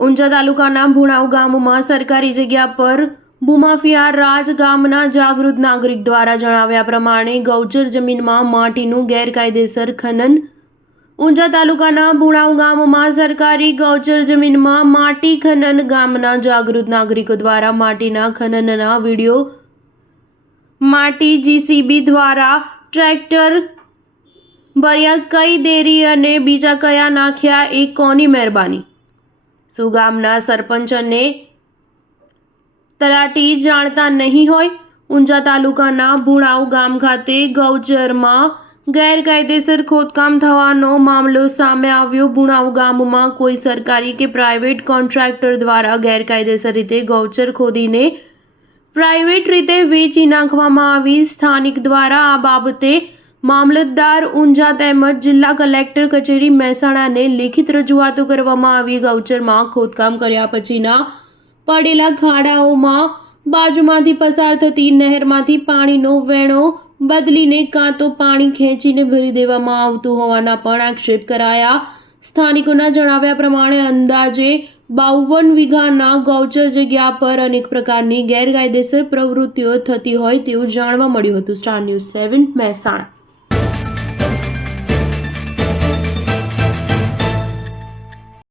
ઊંઝા તાલુકાના ભુણાવ ગામમાં સરકારી જગ્યા પર ભૂમાફિયા રાજ ગામના જાગૃત નાગરિક દ્વારા જણાવ્યા પ્રમાણે ગૌચર જમીનમાં માટીનું ગેરકાયદેસર ખનન. ઊંઝા તાલુકાના ભુણાવ ગામમાં સરકારી ગૌચર જમીનમાં માટી ખનન. ગામના જાગૃત નાગરિકો દ્વારા માટીના ખનનના વિડીયો, માટી જીસીબી દ્વારા ટ્રેક્ટર ભર્યા કઈ દેરી અને બીજા કયા નાખ્યા એ કોની મહેરબાની? શું ગામના સરપંચ અને તલાટી જાણતા નહીં હોય? ઊંઝા તાલુકાના ભુણાવ ગામ ખાતે ગૌચરમાં ગેરકાયદેસર ખોદકામ થવાનો મામલો સામે આવ્યો. ભુણાવ ગામમાં કોઈ સરકારી કે પ્રાઇવેટ કોન્ટ્રાક્ટર દ્વારા ગેરકાયદેસર રીતે ગૌચર ખોદીને પ્રાઇવેટ રીતે વેચી નાખવામાં આવી. સ્થાનિક દ્વારા આ બાબતે મામલતદાર ઊંઝા તેમજ જિલ્લા કલેક્ટર કચેરી મહેસાણાને લેખિત રજૂઆતો કરવામાં આવી. ગૌચરમાં ખોદકામ કર્યા પછીના પડેલા ખાડાઓમાં બાજુમાંથી પસાર થતી નહેરમાંથી પાણીનો વેણો બદલીને કાં તો પાણી ખેંચીને ભરી દેવામાં આવતું હોવાના પણ આક્ષેપ કરાયા. સ્થાનિકોના જણાવ્યા પ્રમાણે અંદાજે 52 વીઘાના ગૌચર જગ્યા પર અનેક પ્રકારની ગેરકાયદેસર પ્રવૃત્તિઓ થતી હોય તેવું જાણવા મળ્યું હતું. Star news 7 Mehsana.